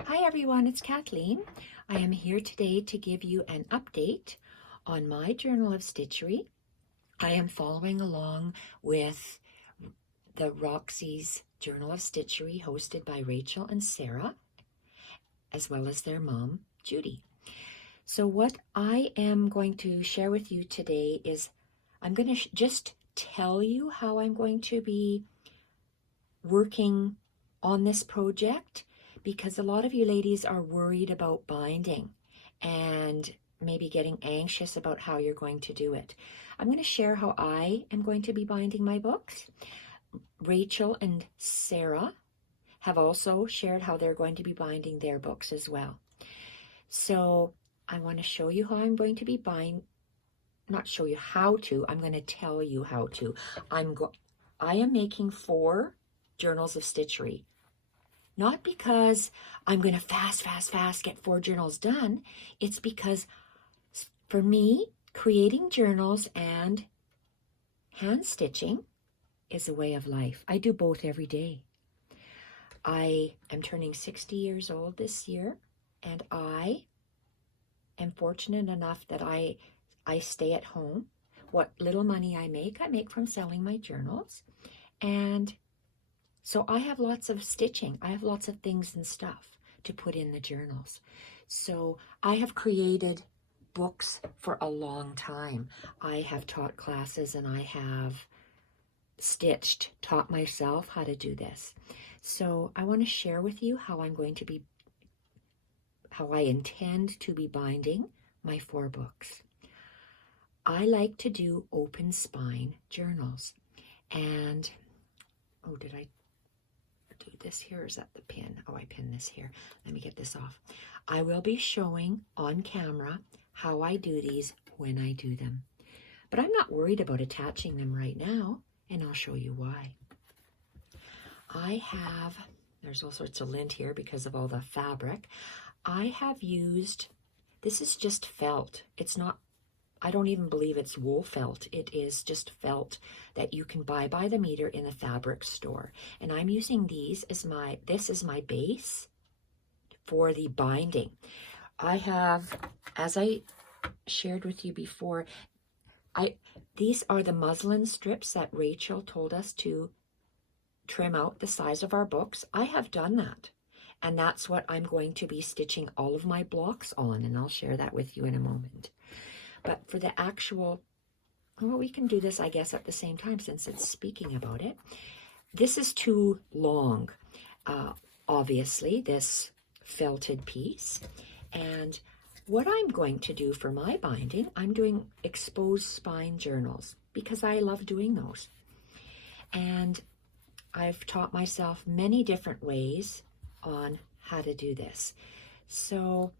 Hi everyone, it's Kathleen. I am here today to give you an update on my Journal of Stitchery. I am following along with the Roxy's Journal of Stitchery hosted by Rachel and Sarah, as well as their mom, Judy. So what I am going to share with you today is I'm going to just tell you how I'm going to be working on this project, because a lot of you ladies are worried about binding and maybe getting anxious about how you're going to do it. I'm going to share how I am going to be binding my books. Rachel and Sarah have also shared how they're going to be binding their books as well. So I want to show you how I'm going to be not show you how to, I'm going to tell you how to. I am making 4 journals of stitchery. Not because I'm going to fast get 4 journals done. It's because for me, creating journals and hand stitching is a way of life. I do both every day. I am turning 60 years old this year, and I am fortunate enough that I stay at home. What little money I make from selling my journals. And so I have lots of stitching. I have lots of things and stuff to put in the journals. So I have created books for a long time. I have taught classes and I have taught myself how to do this. So I want to share with you how I intend to be binding my 4 books. I like to do open spine journals. And, oh, did I do this here, or is that the pin? Oh, I pinned this here. Let me get this off. I will be showing on camera how I do these when I do them. But I'm not worried about attaching them right now, and I'll show you why. There's all sorts of lint here because of all the fabric. I have used, this is just felt. It's not, I don't even believe it's wool felt. It is just felt that you can buy by the meter in a fabric store. And I'm using this is my base for the binding. I have, as I shared with you before, these are the muslin strips that Rachel told us to trim out the size of our books. I have done that. And that's what I'm going to be stitching all of my blocks on. And I'll share that with you in a moment. But for the actual, well, we can do this, I guess, at the same time since it's speaking about it. This is too long, obviously, this felted piece. And what I'm going to do for my binding, I'm doing exposed spine journals because I love doing those. And I've taught myself many different ways on how to do this. So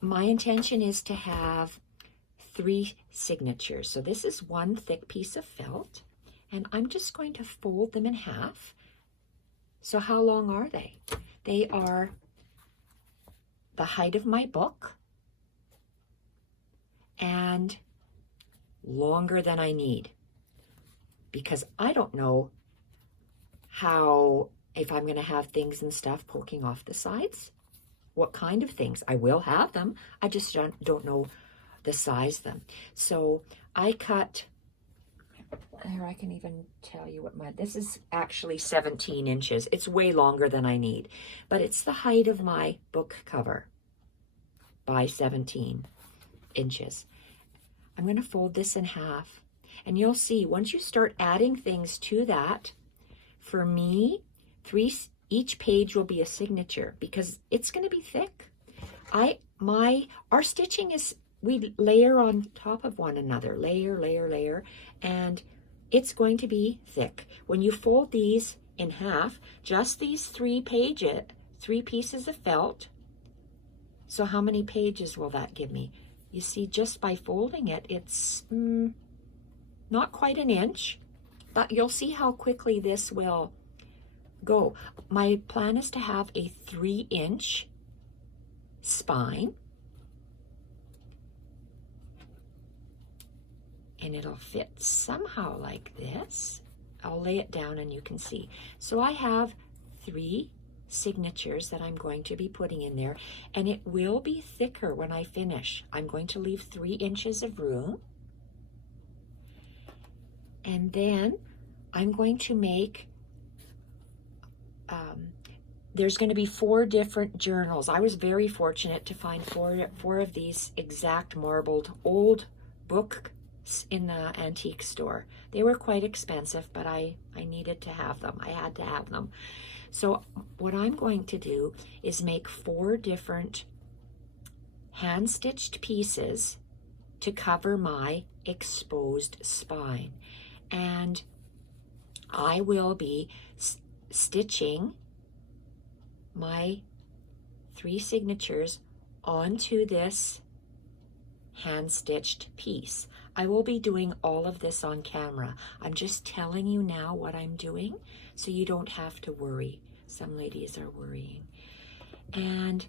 my intention is to have 3 signatures. So this is 1 thick piece of felt, and I'm just going to fold them in half. So how long are they? They are the height of my book and longer than I need, because I don't know if I'm going to have things and stuff poking off the sides. What kind of things? I will have them. I just don't know the size of them. So I cut, here I can even tell you what this is actually 17 inches. It's way longer than I need, but it's the height of my book cover by 17 inches. I'm going to fold this in half, and you'll see once you start adding things to that, for me, each page will be a signature because it's going to be thick. Our stitching is, we layer on top of one another, layer, and it's going to be thick. When you fold these in half, just these 3 pieces of felt, so how many pages will that give me? You see, just by folding it, it's not quite an inch, but you'll see how quickly this will go. My plan is to have a 3-inch spine, and it'll fit somehow like this. I'll lay it down and you can see. So I have 3 signatures that I'm going to be putting in there, and it will be thicker when I finish. I'm going to leave 3 inches of room, and then I'm going to make there's going to be 4 different journals. I was very fortunate to find four of these exact marbled old books in the antique store. They were quite expensive, but I needed to have them. I had to have them. So what I'm going to do is make 4 different hand-stitched pieces to cover my exposed spine. And I will be stitching my 3 signatures onto this hand-stitched piece. I will be doing all of this on camera. I'm just telling you now what I'm doing so you don't have to worry. Some ladies are worrying. And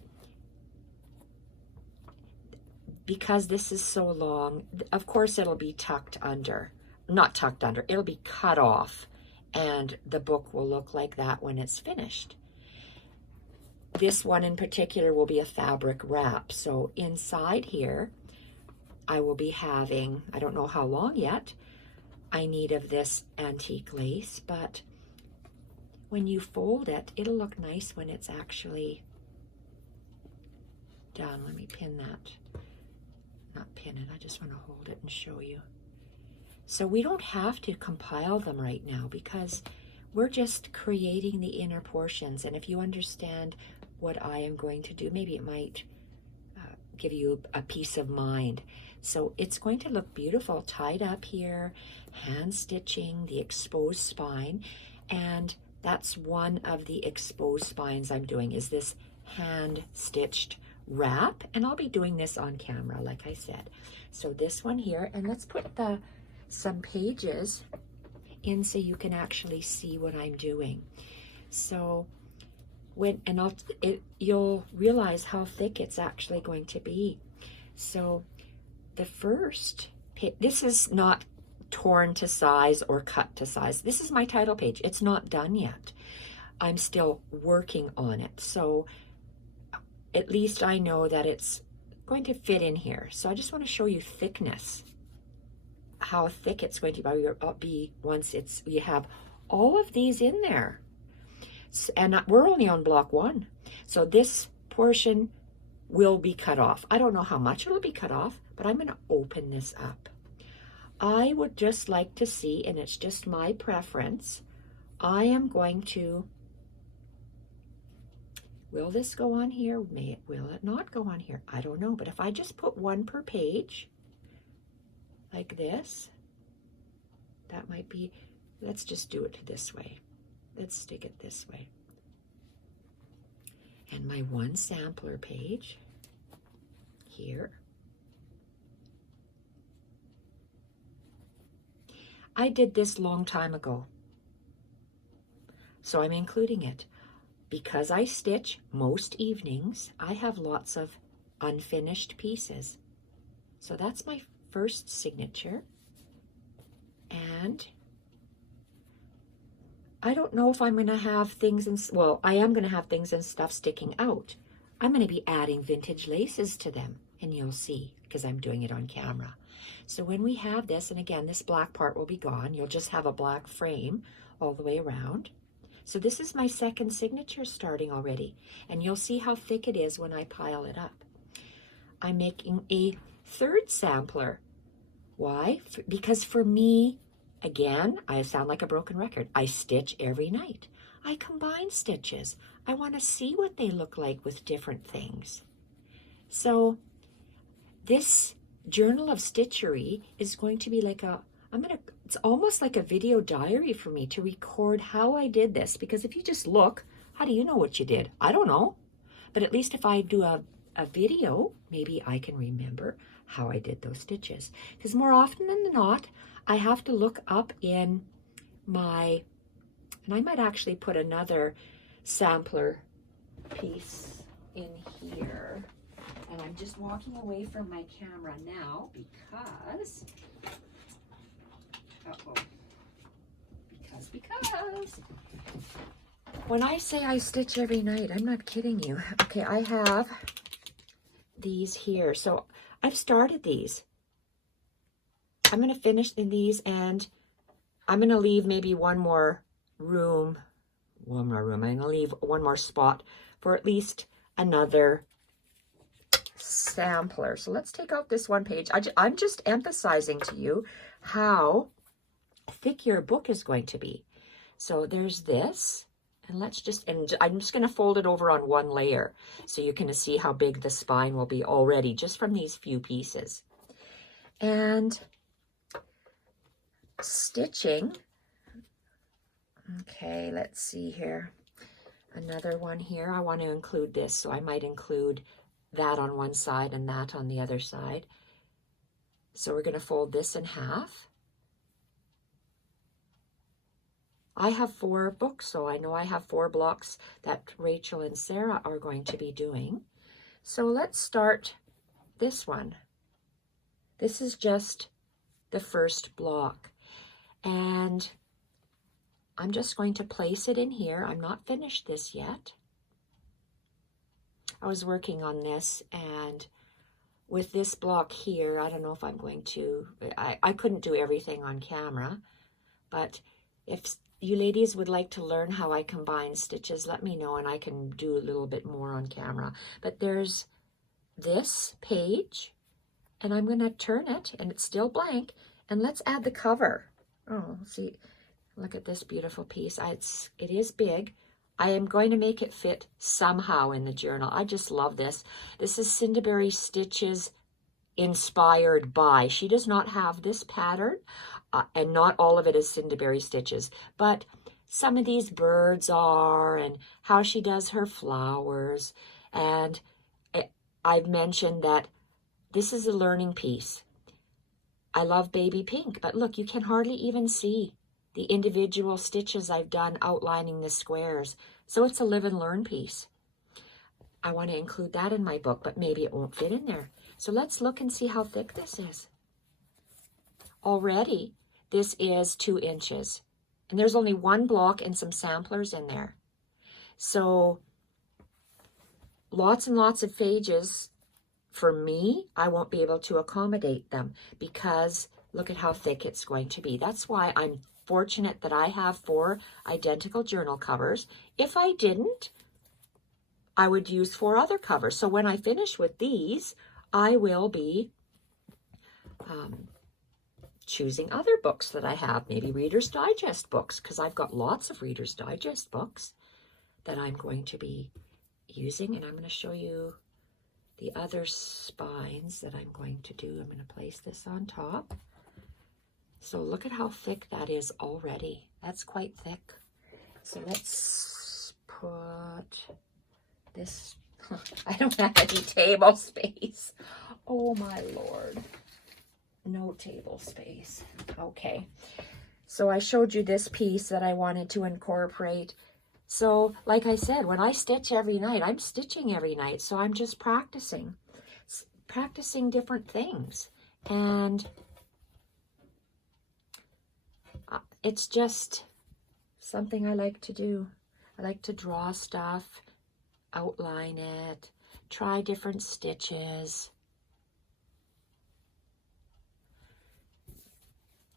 because this is so long, of course it'll be tucked under. Not tucked under, it'll be cut off, and the book will look like that when it's finished. This one in particular will be a fabric wrap. So inside here, I will be having, I don't know how long yet, I need of this antique lace, but when you fold it, it'll look nice when it's actually done. Let me pin that. Not pin it, I just want to hold it and show you. So we don't have to compile them right now because we're just creating the inner portions. And if you understand what I am going to do, maybe it might give you a peace of mind. So it's going to look beautiful tied up here, hand stitching the exposed spine. And that's one of the exposed spines I'm doing, is this hand stitched wrap. And I'll be doing this on camera, like I said. So this one here, and let's put some pages in so you can actually see what I'm doing. So you'll realize how thick it's actually going to be. So the first, this is not torn to size or cut to size. This is my title page. It's not done yet. I'm still working on it. So at least I know that it's going to fit in here. So I just want to show you thickness, how thick it's going to be once you have all of these in there. And we're only on block 1. So this portion will be cut off. I don't know how much it'll be cut off, but I'm going to open this up. I would just like to see, and it's just my preference, I am going to, will this go on here? Will it not go on here? I don't know, but if I just put 1 per page, like this, that might be, let's just do it this way. Let's stick it this way. And my 1 sampler page here. I did this long time ago, so I'm including it. Because I stitch most evenings, I have lots of unfinished pieces. So that's my first signature. And I don't know if I'm going to have things, well, I am going to have things and stuff sticking out. I'm going to be adding vintage laces to them, and you'll see, because I'm doing it on camera. So when we have this, and again, this black part will be gone, you'll just have a black frame all the way around. So this is my second signature starting already, and you'll see how thick it is when I pile it up. I'm making a 3rd sampler. Why? Because for me, again, I sound like a broken record. I stitch every night. I combine stitches. I want to see what they look like with different things. So this Journal of Stitchery is going to be like it's almost like a video diary for me to record how I did this. Because if you just look, how do you know what you did? I don't know. But at least if I do a video, maybe I can remember how I did those stitches. Because more often than not, I have to look up in my, and I might actually put another sampler piece in here. And I'm just walking away from my camera now because, because When I say I stitch every night, I'm not kidding you. Okay, I have these here. So I've started these. I'm going to finish in these, and I'm going to leave maybe one more room. I'm going to leave one more spot for at least another sampler. So let's take out this one page. I'm just emphasizing to you how thick your book is going to be. So there's this, and I'm just going to fold it over on one layer so you can see how big the spine will be already just from these few pieces. And stitching. Okay, let's see here. Another one here. I want to include this, so I might include that on one side and that on the other side. So we're going to fold this in half. I have 4 books, so I know I have 4 blocks that Rachel and Sarah are going to be doing. So let's start this one. This is just the first block. And I'm just going to place it in here. I'm not finished this yet. I was working on this, and with this block here, I don't know if I'm going to, I couldn't do everything on camera, but if you ladies would like to learn how I combine stitches, let me know and I can do a little bit more on camera. But there's this page, and I'm going to turn it, and it's still blank, and let's add the cover. Oh, see, look at this beautiful piece. It is big. I am going to make it fit somehow in the journal. I just love this. This is Cinderberry Stitches inspired by. She does not have this pattern, and not all of it is Cinderberry Stitches, but some of these birds are, and how she does her flowers. And I've mentioned that this is a learning piece. I love baby pink, but look, you can hardly even see the individual stitches I've done outlining the squares. So it's a live and learn piece. I want to include that in my book, but maybe it won't fit in there. So let's look and see how thick this is. Already, this is 2 inches. And there's only 1 block and some samplers in there. So lots and lots of pages. For me, I won't be able to accommodate them because look at how thick it's going to be. That's why I'm fortunate that I have 4 identical journal covers. If I didn't, I would use 4 other covers. So when I finish with these, I will be choosing other books that I have, maybe Reader's Digest books, because I've got lots of Reader's Digest books that I'm going to be using. And I'm going to show you the other spines that I'm going to do. I'm going to place this on top. So look at how thick that is already. That's quite thick. So let's put this. I don't have any table space. Oh my Lord. No table space. Okay. So I showed you this piece that I wanted to incorporate. So like I said, when I stitch every night, I'm stitching every night. So I'm just practicing different things. And it's just something I like to do. I like to draw stuff, outline it, try different stitches.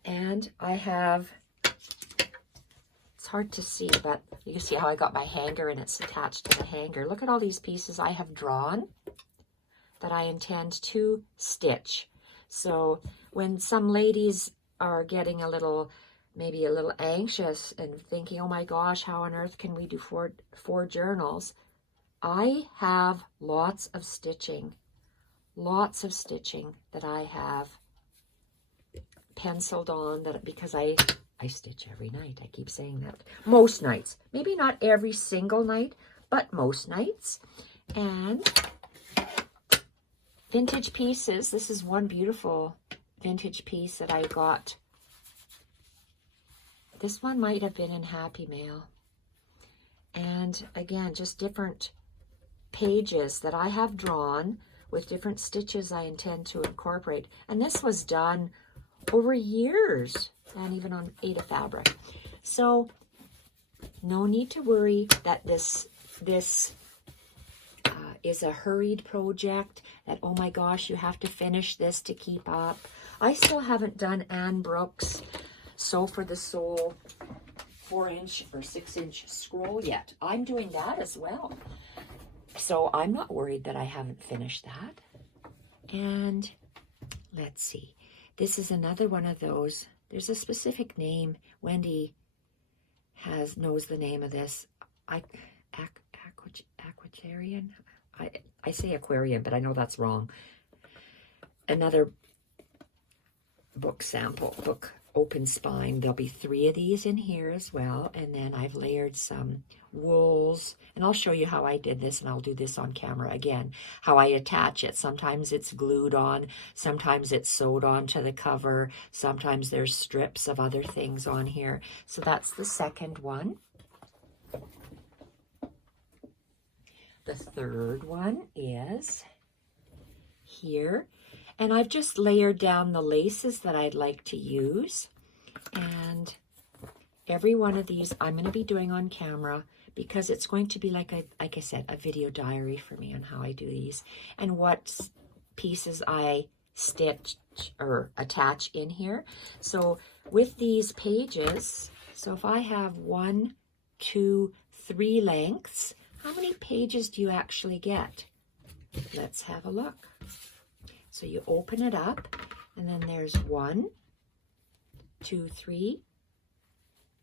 And I have, it's hard to see, but you see how I got my hanger and it's attached to the hanger. Look at all these pieces I have drawn that I intend to stitch. So when some ladies are getting maybe a little anxious and thinking, oh my gosh, how on earth can we do four journals? I have lots of stitching that I have penciled on, that because I stitch every night. I keep saying that. Most nights. Maybe not every single night, but most nights. And vintage pieces. This is one beautiful vintage piece that I got. This one might have been in Happy Mail. And again, just different pages that I have drawn with different stitches I intend to incorporate. And this was done over years and even on Ada fabric. So no need to worry that this is a hurried project, that, oh my gosh, you have to finish this to keep up. I still haven't done Anne Brooks' Sew for the Soul 4-inch or 6-inch scroll yet. I'm doing that as well. So I'm not worried that I haven't finished that. And let's see. This is another one of those. There's a specific name. Wendy knows the name of this. Aquarian? I say aquarium, but I know that's wrong. Another book sample, book open spine. There'll be 3 of these in here as well. And then I've layered some wools. And I'll show you how I did this, and I'll do this on camera again, how I attach it. Sometimes it's glued on, sometimes it's sewed onto the cover, sometimes there's strips of other things on here. So that's the second one. The third one is here. And I've just layered down the laces that I'd like to use. And every one of these I'm going to be doing on camera, because it's going to be like I said, a video diary for me on how I do these and what pieces I stitch or attach in here. So with these pages, so if I have 1, 2, 3 lengths, how many pages do you actually get? Let's have a look. So you open it up, and then there's 1, 2, 3,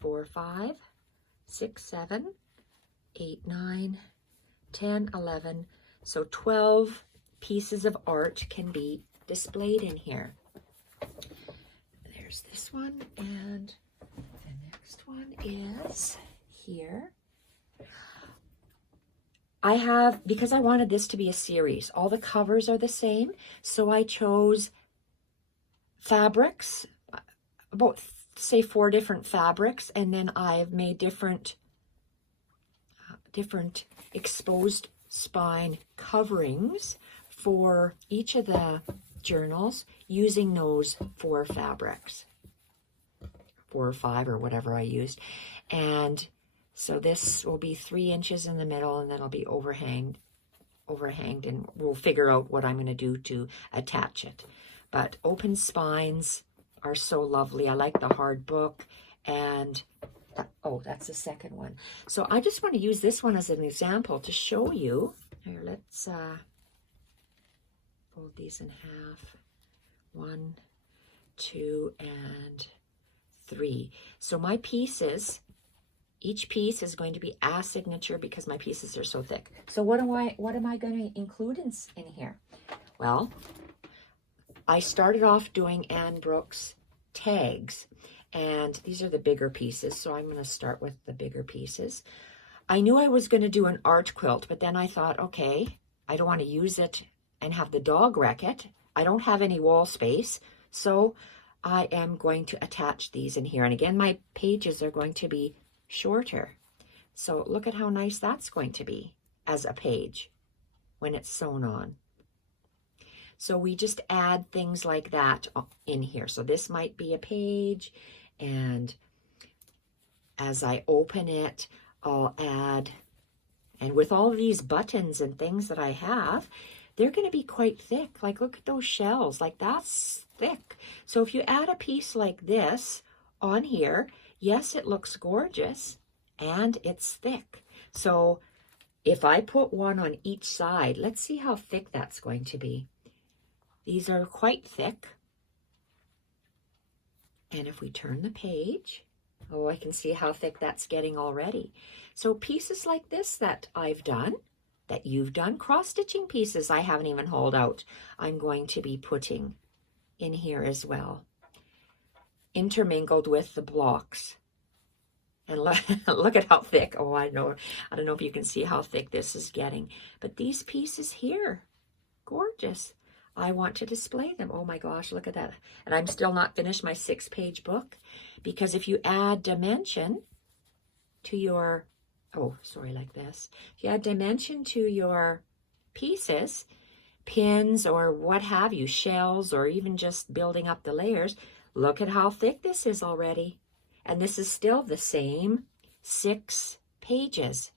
4, 5, 6, 7, 8, 9, 10, 11. So 12 pieces of art can be displayed in here. There's this one, and the next one is here. I have, because I wanted this to be a series, all the covers are the same, so I chose fabrics, about, say, 4 different fabrics, and then I've made different exposed spine coverings for each of the journals using those 4 fabrics, 4 or 5 or whatever I used. And so this will be 3 inches in the middle, and then it'll be overhanged, and we'll figure out what I'm going to do to attach it. But open spines are so lovely. I like the hard book, and oh, that's the second one. So I just want to use this one as an example to show you. Here, let's fold these in half. 1, 2, and 3. So my pieces, each piece is going to be a signature because my pieces are so thick. So what am I going to include in here? Well, I started off doing Anne Brooks tags, and these are the bigger pieces, so I'm going to start with the bigger pieces. I knew I was going to do an art quilt, but then I thought, okay, I don't want to use it and have the dog wreck it. I don't have any wall space, so I am going to attach these in here. And again, my pages are going to be shorter. So look at how nice that's going to be as a page when it's sewn on. So we just add things like that in here. So this might be a page, and as I open it, I'll add, and with all of these buttons and things that I have, they're going to be quite thick. Like, look at those shells, like that's thick. So if you add a piece like this on here, yes, it looks gorgeous, and it's thick. So if I put one on each side, let's see how thick that's going to be. These are quite thick. And if we turn the page, oh, I can see how thick that's getting already. So pieces like this that I've done, that you've done, cross-stitching pieces I haven't even hauled out, I'm going to be putting in here as well, intermingled with the blocks. And look at how thick. Oh, I don't know if you can see how thick this is getting. But these pieces here, gorgeous. I want to display them. Oh my gosh, look at that. And I'm still not finished my 6-page book, because if you add dimension to your, oh, sorry, like this. If you add dimension to your pieces, pins or what have you, shells, or even just building up the layers, look at how thick this is already. And this is still the same 6 pages.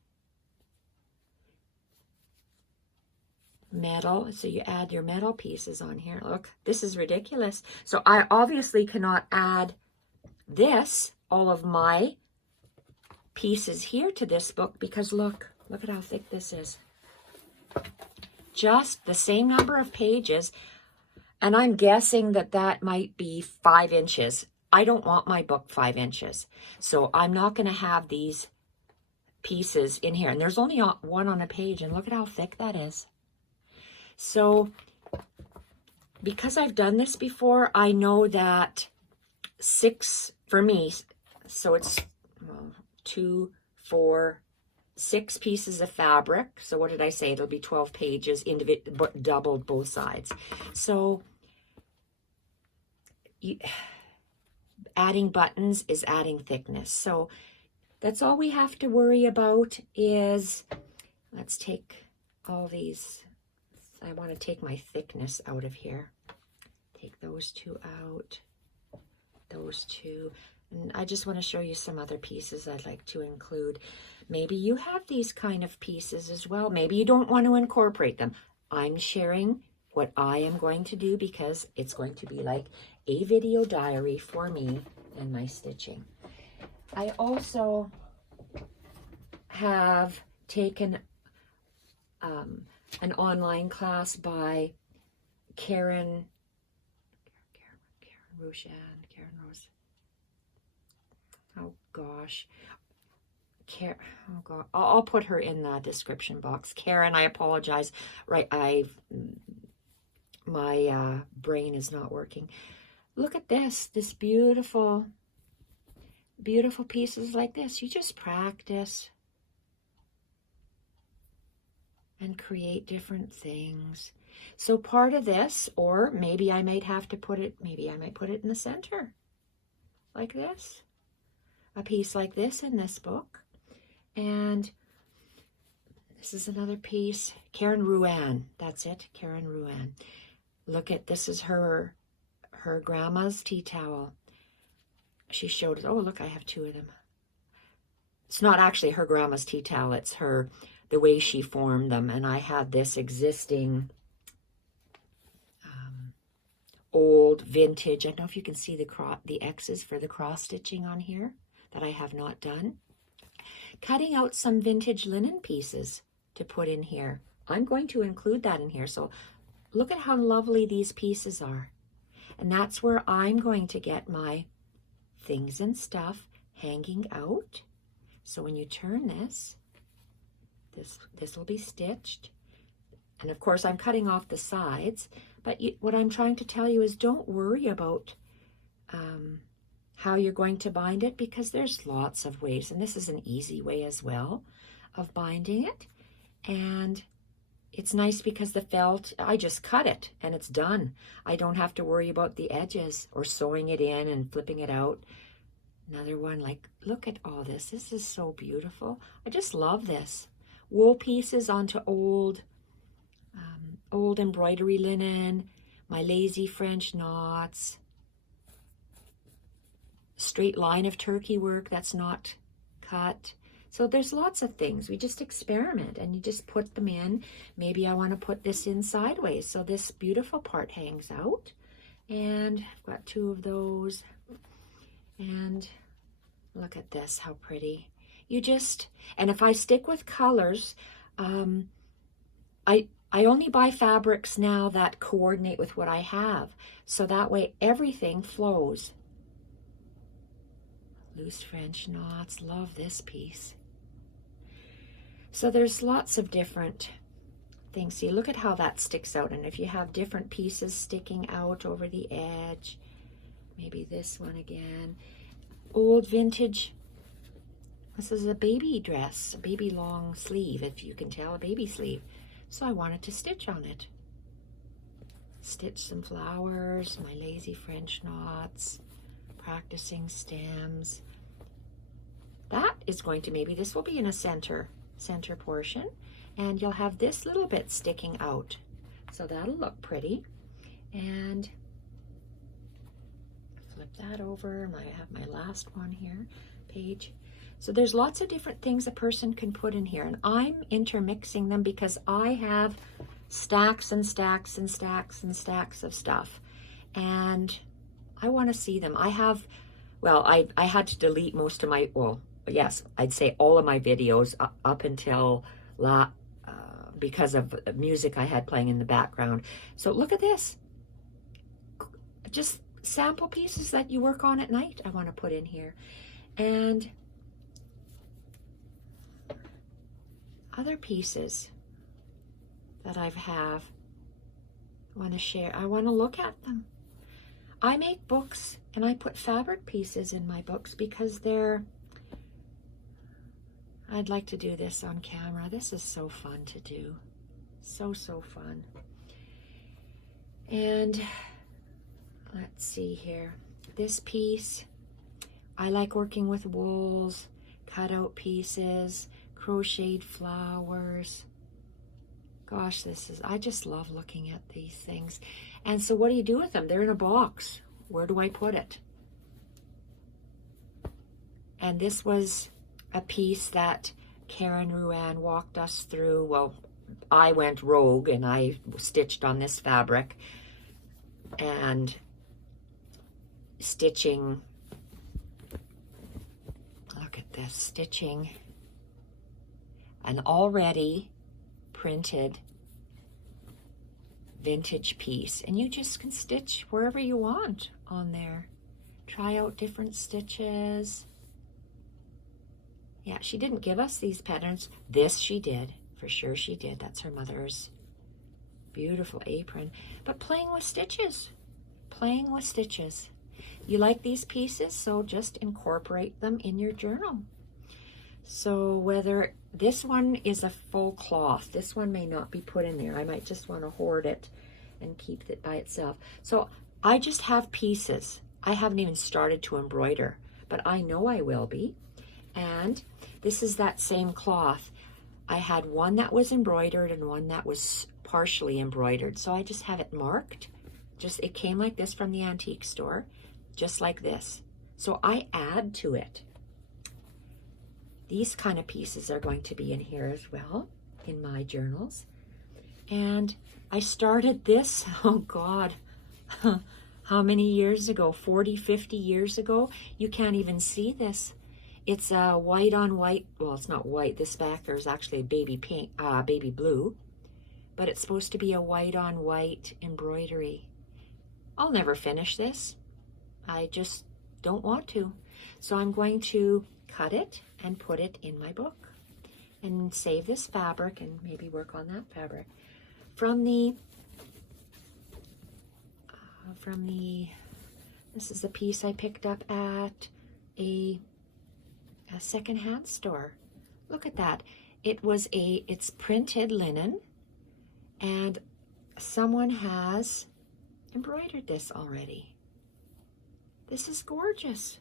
Metal, so you add your metal pieces on here. Look, this is ridiculous. So I obviously cannot add this, all of my pieces here to this book, because look at how thick this is. Just the same number of pages, and I'm guessing that that might be 5 inches. I don't want my book 5 inches, so I'm not going to have these pieces in here. And there's only one on a page, and look at how thick that is. So because I've done this before, I know that 6 for me, so it's 2, 4, 6 pieces of fabric. So what did I say? It'll be 12 pages, doubled both sides. So adding buttons is adding thickness. So that's all we have to worry about is, let's take all these. I want to take my thickness out of here. Take those 2 out, those 2. And I just want to show you some other pieces I'd like to include. Maybe you have these kind of pieces as well. Maybe you don't want to incorporate them. I'm sharing what I am going to do because it's going to be like a video diary for me and my stitching. I also have taken an online class by Karen Rose. Oh gosh. Oh God. I'll put her in the description box. Karen, I apologize. Right, my brain is not working. Look at this beautiful pieces like this. You just practice and create different things. So part of this, or maybe I might have to put it, maybe I might put it in the center, like this. A piece like this in this book. And this is another piece. Karen Ruan, that's it, Karen Ruan. Look at, this is her grandma's tea towel. She showed it. Oh, look, I have 2 of them. It's not actually her grandma's tea towel, it's the way she formed them. And I had this existing old vintage. I don't know if you can see the X's for the cross stitching on here that I have not done. Cutting out some vintage linen pieces to put in here. I'm going to include that in here. So look at how lovely these pieces are. And that's where I'm going to get my things and stuff hanging out. So when you turn this will be stitched. And of course I'm cutting off the sides, but what I'm trying to tell you is don't worry about how you're going to bind it, because there's lots of ways, and this is an easy way as well of binding it. And it's nice because the felt, I just cut it and it's done. I don't have to worry about the edges or sewing it in and flipping it out. Another one, like, look at all this. This is so beautiful. I just love this. Wool pieces onto old embroidery linen, my lazy French knots, straight line of turkey work that's not cut. So there's lots of things. We just experiment and you just put them in. Maybe I want to put this in sideways so this beautiful part hangs out. And I've got 2 of those. And look at this, how pretty. And if I stick with colors, I only buy fabrics now that coordinate with what I have. So that way everything flows. Loose French knots, love this piece. So there's lots of different things. See, look at how that sticks out. And if you have different pieces sticking out over the edge, maybe this one again. Old vintage. This is a baby dress, a baby long sleeve, if you can tell, a baby sleeve. So I wanted to stitch on it. Stitch some flowers, my lazy French knots, practicing stems. That is going to, maybe this will be in a center portion, and you'll have this little bit sticking out. So that'll look pretty. And flip that over. I have my last one here, page. So there's lots of different things a person can put in here, and I'm intermixing them because I have stacks and stacks and stacks and stacks of stuff, and I want to see them. I have, well, I had to delete most of my, well, yes, I'd say all of my videos up until because of the music I had playing in the background. So look at this. Just sample pieces that you work on at night I want to put in here. And other pieces that I want to share. I want to look at them. I make books and I put fabric pieces in my books because I'd like to do this on camera. This is so fun to do. So fun. And let's see here. This piece, I like working with wools, cutout pieces, crocheted flowers. Gosh, I just love looking at these things. And so what do you do with them? They're in a box. Where do I put it? And this was a piece that Karen Ruan walked us through. Well, I went rogue and I stitched on this fabric and stitching. Look at this, stitching an already printed vintage piece, and you just can stitch wherever you want on there. Try out different stitches. Yeah, she didn't give us these patterns. This she did, for sure she did. That's her mother's beautiful apron. But playing with stitches, playing with stitches. You like these pieces, so just incorporate them in your journal. So whether this one is a full cloth, this one may not be put in there. I might just want to hoard it and keep it by itself. So I just have pieces. I haven't even started to embroider, but I know I will be. And this is that same cloth. I had one that was embroidered and one that was partially embroidered. So I just have it marked. It came like this from the antique store, just like this. So I add to it. These kind of pieces are going to be in here as well, in my journals. And I started this, oh God, how many years ago? 40, 50 years ago? You can't even see this. It's a white on white, well, it's not white. This backer is actually a baby pink, baby blue, but it's supposed to be a white on white embroidery. I'll never finish this. I just don't want to. So I'm going to cut it and put it in my book and save this fabric and maybe work on that fabric. This is a piece I picked up at a secondhand store. Look at that. It's printed linen, and someone has embroidered this already. This is gorgeous.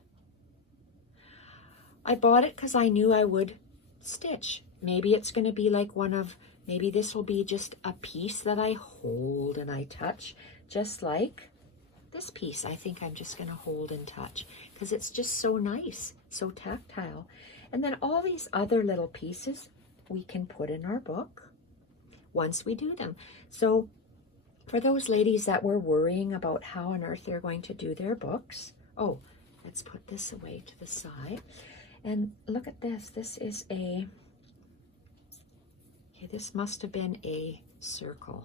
I bought it because I knew I would stitch. Maybe it's going to be like maybe this will be just a piece that I hold and I touch, just like this piece. I think I'm just going to hold and touch because it's just so nice, so tactile. And then all these other little pieces we can put in our book once we do them. So for those ladies that were worrying about how on earth they're going to do their books, oh, let's put this away to the side. And look at this. This is this must have been a circle.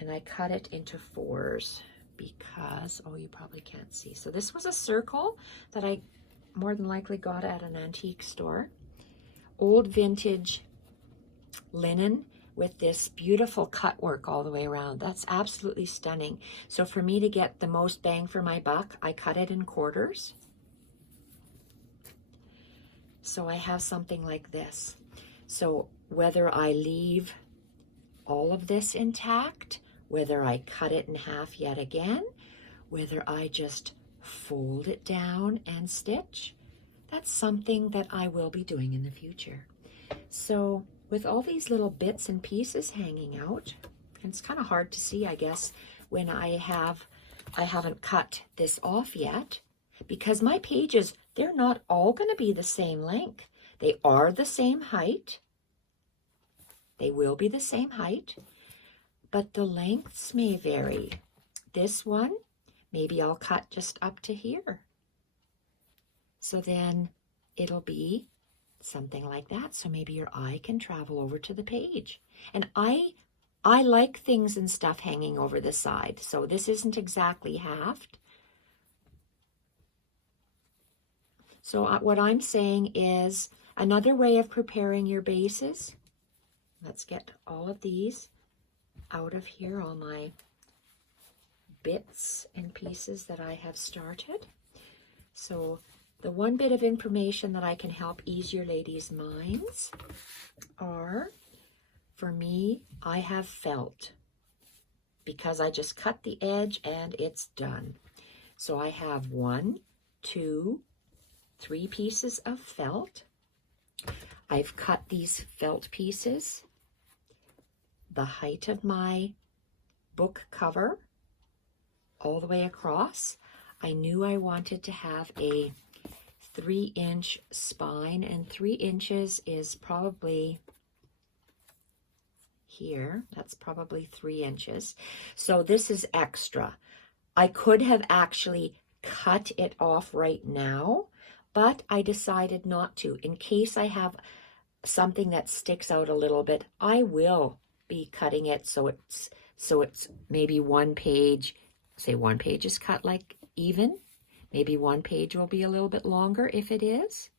And I cut it into 4s because, oh, you probably can't see. So this was a circle that I more than likely got at an antique store. Old vintage linen with this beautiful cut work all the way around. That's absolutely stunning. So for me to get the most bang for my buck, I cut it in quarters. So I have something like this. So whether I leave all of this intact, whether I cut it in half yet again, whether I just fold it down and stitch, that's something that I will be doing in the future. So with all these little bits and pieces hanging out, and it's kind of hard to see, I guess, when I haven't cut this off yet, because my pages, they're not all going to be the same length. They are the same height. They will be the same height, but the lengths may vary. This one, maybe I'll cut just up to here. So then it'll be something like that. So maybe your eye can travel over to the page. And I like things and stuff hanging over the side. So this isn't exactly halved. So what I'm saying is another way of preparing your bases. Let's get all of these out of here, all my bits and pieces that I have started. So the one bit of information that I can help ease your ladies' minds are, for me, I have felt, because I just cut the edge and it's done. So I have 1, 2, 3 pieces of felt. I've cut these felt pieces the height of my book cover all the way across. I knew I wanted to have a 3-inch spine, and 3 inches is probably here. That's probably 3 inches. So this is extra. I could have actually cut it off right now, but I decided not to. In case I have something that sticks out a little bit, I will be cutting it so it's maybe one page, say one page is cut like even. Maybe one page will be a little bit longer if it is.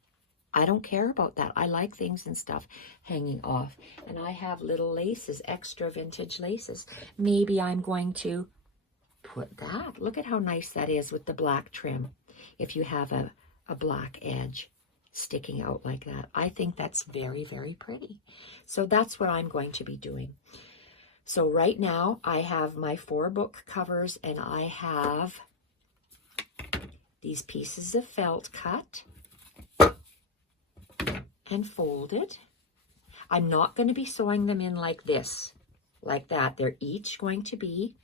I don't care about that. I like things and stuff hanging off. And I have little laces, extra vintage laces. Maybe I'm going to put that. Look at how nice that is with the black trim. If you have a black edge sticking out like that. I think that's very, very pretty. So that's what I'm going to be doing. So right now I have my 4 book covers and I have these pieces of felt cut and folded. I'm not going to be sewing them in like this, like that. They're each going to be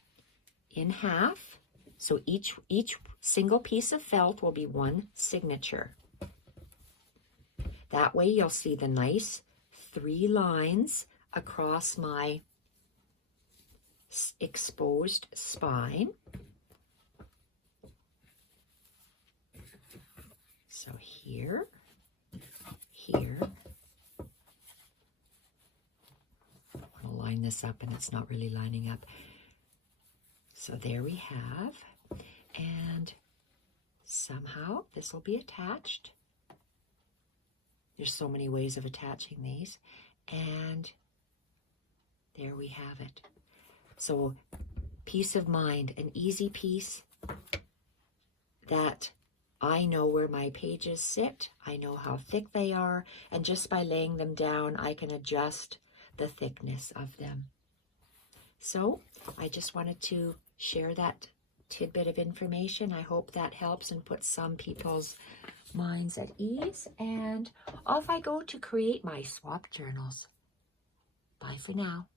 in half. So each single piece of felt will be one signature. That way you'll see the nice 3 lines across my exposed spine. So here, here. I want to line this up and it's not really lining up. So there we have, and somehow this will be attached. There's so many ways of attaching these, and there we have it. So peace of mind, an easy piece that I know where my pages sit. I know how thick they are, and just by laying them down, I can adjust the thickness of them. So I just wanted to share that tidbit of information. I hope that helps and puts some people's minds at ease. And off I go to create my swap journals. Bye for now.